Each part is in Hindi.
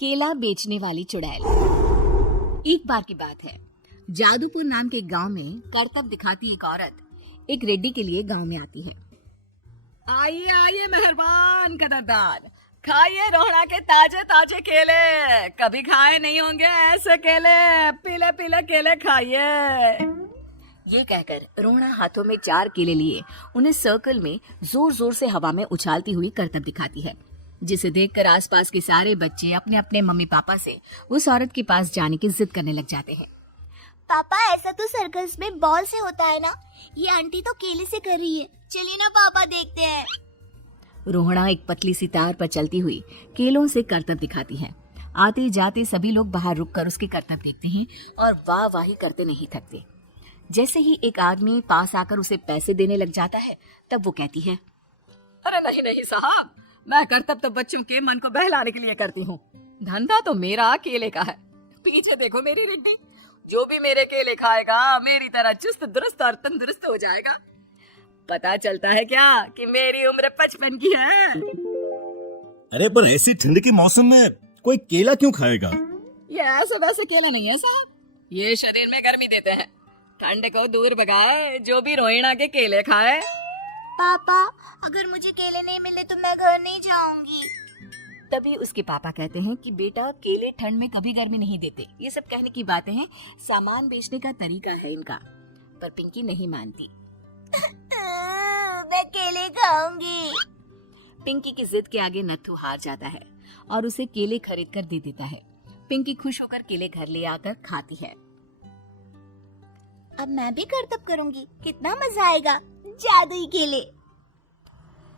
केला बेचने वाली चुड़ैल। एक बार की बात है, जादूपुर नाम के गांव में करतब दिखाती एक औरत एक रेड्डी के लिए गांव में आती है। आइए आइए मेहरबान कदरदान, खाइए रोहड़ा के ताजे ताजे केले। कभी खाए नहीं होंगे ऐसे केले, पीले पीले केले खाइए। ये कहकर रोहड़ा हाथों में 4 केले लिए उन्हें सर्कल में जोर जोर से हवा में उछालती हुई करतब दिखाती है, जिसे देखकर आसपास के सारे बच्चे अपने अपने मम्मी पापा से उस औरत के पास जाने की जिद करने लग जाते हैं। पापा, ऐसा तो सर्कस में बॉल से होता है ना, ये आंटी तो केले से कर रही है। चलिए ना पापा, देखते हैं। रोहड़ा एक पतली सी तार पर चलती हुई केलों से करतब दिखाती है। आते जाते सभी लोग बाहर रुककर उसके करतब देखते हैं और वाह वाही करते नहीं थकते। जैसे ही एक आदमी पास आकर उसे पैसे देने लग जाता है, तब वो कहती है, अरे नहीं नहीं साहब, मैं करतब तो बच्चों के मन को बहलाने के लिए करती हूँ। धंधा तो मेरा केले का है। पीछे देखो मेरी रिड्डी, जो भी मेरे केले खाएगा मेरी तरह चुस्त दुरुस्त और तंदुरुस्त हो जाएगा। पता चलता है क्या कि मेरी उम्र 55 की है। अरे पर ऐसी ठंड के मौसम में कोई केला क्यों खाएगा? ये ऐसे वैसे केला नहीं है साहब, ये शरीर में गर्मी देते हैं, ठंड को दूर भगाए। जो भी रोहिणा के केले खाए। पापा, अगर मुझे केले नहीं मिले तो मैं घर नहीं जाऊंगी। तभी उसके पापा कहते हैं कि बेटा, केले ठंड में कभी गर्मी नहीं देते। ये सब कहने की बातें हैं, सामान बेचने का तरीका है इनका। पर पिंकी नहीं मानती। मैं केले खाऊंगी। पिंकी की जिद के आगे नत्थू हार जाता है और उसे केले खरीद कर दे देता है। पिंकी खुश होकर केले घर ले आकर खाती है। अब मैं भी करतब करूंगी, कितना मजा आएगा। जादुई केले।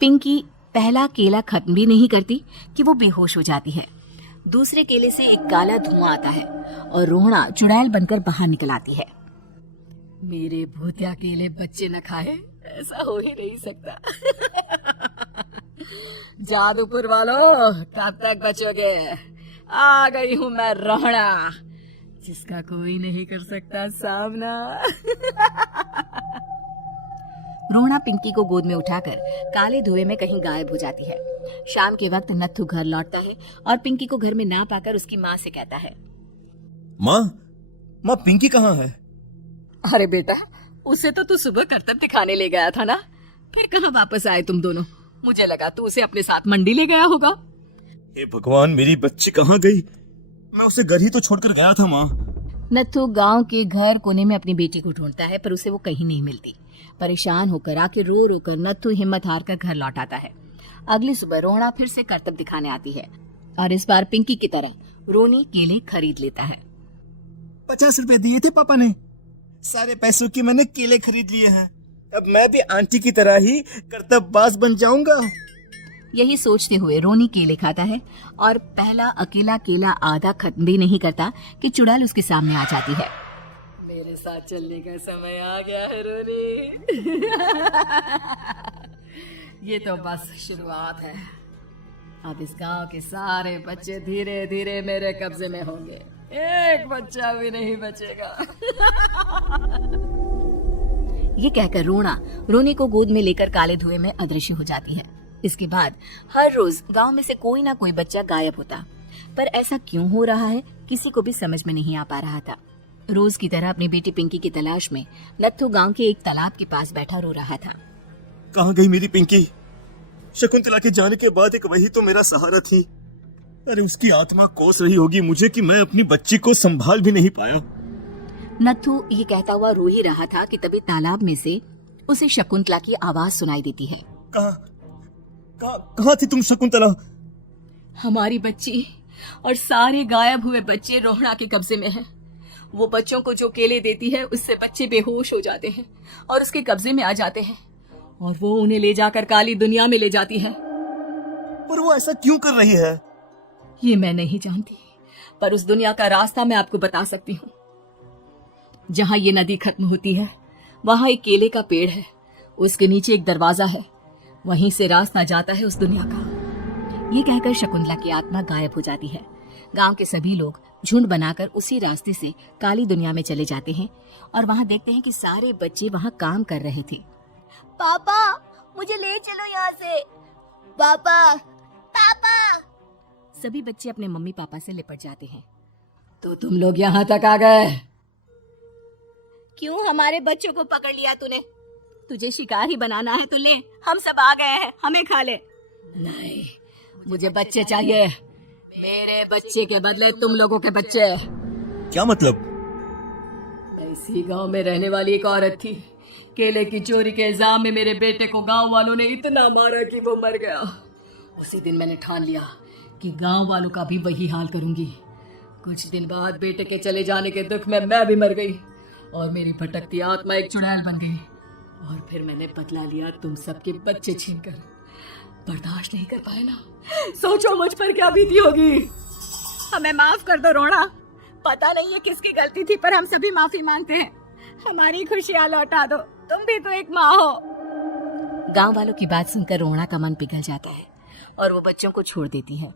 पिंकी पहला केला खत्म भी नहीं करती कि वो बेहोश हो जाती है। दूसरे केले से एक काला धुआं आता है और रोहड़ा चुड़ैल बनकर बाहर निकल आती है। मेरे भूतिया केले बच्चे न खाए, ऐसा हो ही नहीं सकता। जादूपुर वालों, कब तक बचोगे? आ गई हूँ मैं रोहड़ा, जिसका कोई नहीं कर सकता सामना। रोहड़ा पिंकी को गोद में उठाकर काले धुएं में कहीं गायब हो जाती है। शाम के वक्त नत्थू घर लौटता है और पिंकी को घर में ना पाकर उसकी माँ से कहता है, माँ पिंकी कहाँ है? अरे बेटा, उसे तो तू सुबह करतब दिखाने ले गया था ना, फिर कहाँ वापस आए तुम दोनों? मुझे लगा तू उसे अपने साथ मंडी ले गया होगा। हे भगवान, मेरी बच्ची कहाँ गई? मैं उसे घर ही तो छोड़कर गया था माँ। नत्थू गांव के घर कोने में अपनी बेटी को ढूंढता है, पर उसे वो कहीं नहीं मिलती। परेशान होकर आखिर रो रो कर नत्थू हिम्मत हार कर घर लौट आता है। अगली सुबह रोहड़ा फिर से करतब दिखाने आती है और इस बार पिंकी की तरह रोनी केले खरीद लेता है। 50 रुपए दिए थे पापा ने, सारे पैसों के मैंने केले खरीद लिए हैं। अब मैं भी आंटी की तरह ही करतबबाज बन जाऊंगा। यही सोचते हुए रोनी केले खाता है और पहला अकेला केला आधा खत्म भी नहीं करता कि चुड़ैल उसके सामने आ जाती है। मेरे साथ चलने का समय आ गया है रोनी। ये तो बस शुरुआत है। अब इस गांव के सारे बच्चे धीरे धीरे मेरे कब्जे में होंगे, एक बच्चा भी नहीं बचेगा। ये कहकर रोना रोनी को गोद में लेकर काले धुएं में अदृश्य हो जाती है। इसके बाद हर रोज गांव में से कोई ना कोई बच्चा गायब होता, पर ऐसा क्यों हो रहा है किसी को भी समझ में नहीं आ पा रहा था। रोज की तरह अपनी बेटी पिंकी की तलाश में नत्थू गांव के एक तालाब के पास बैठा रो रहा था। कहाँ गई मेरी पिंकी? शकुंतला के जाने के बाद एक वही तो मेरा सहारा थी। अरे उसकी आत्मा कोस रही होगी मुझे कि मैं अपनी बच्ची को संभाल भी नहीं पाया। नत्थू ये कहता हुआ रो ही रहा था कि तभी तालाब में से उसे शकुंतला की आवाज सुनाई देती है। कहाँ थी तुम शकुंतला? हमारी बच्ची और सारे गायब हुए बच्चे रोहड़ा के कब्जे में हैं। वो बच्चों को जो केले देती है उससे बच्चे बेहोश हो जाते हैं और उसके कब्जे में आ जाते हैं और वो उन्हें ले जाकर काली दुनिया में ले जाती है। पर वो ऐसा क्यों कर रही है? ये मैं नहीं जानती, पर उस दुनिया का रास्ता मैं आपको बता सकती हूँ। जहाँ ये नदी खत्म होती है वहाँ एक केले का पेड़ है, उसके नीचे एक दरवाजा है, वहीं से रास्ता जाता है उस दुनिया का। ये कहकर शकुंतला की आत्मा गायब हो जाती है। गांव के सभी लोग झुंड बनाकर उसी रास्ते से काली दुनिया में चले जाते हैं और वहाँ देखते हैं कि सारे बच्चे वहाँ काम कर रहे थे। पापा, मुझे ले चलो यहाँ से। पापा, पापा। सभी बच्चे अपने मम्मी पापा से लिपट जाते हैं। तो तुम लोग यहाँ तक आ गए? क्यों हमारे बच्चों को पकड़ लिया तूने? तुझे शिकार ही बनाना है तो ले, हम सब आ गए हैं, हमें खा ले। नहीं, मुझे बच्चे चाहिए। मेरे बच्चे के बदले तुम लोगों के बच्चे। क्या मतलब? इसी गांव में रहने वाली एक औरत थी। केले की चोरी के इल्जाम में मेरे बेटे को गांव वालों ने इतना मारा कि वो मर गया। उसी दिन मैंने ठान लिया कि गांव वालों का भी वही हाल करूंगी। कुछ दिन बाद बेटे के चले जाने के दुख में मैं भी मर गई और मेरी भटकती आत्मा एक चुड़ैल बन गई। और फिर मैंने बदला लिया तुम सबके बच्चे छीनकर। बर्दाश्त नहीं कर पाए ना, सोचो मुझ पर क्या बीती होगी। हमें माफ कर दो रोना, पता नहीं है किसकी गलती थी पर हम सभी माफी मांगते हैं। हमारी खुशियां लौटा दो, तुम भी तो एक माँ हो। गांव वालों की बात सुनकर रोना का मन पिघल जाता है और वो बच्चों को छोड़ देती है।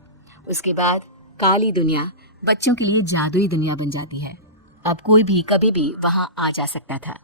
उसके बाद काली दुनिया बच्चों के लिए जादुई दुनिया बन जाती है। अब कोई भी कभी भी वहां आ जा सकता था।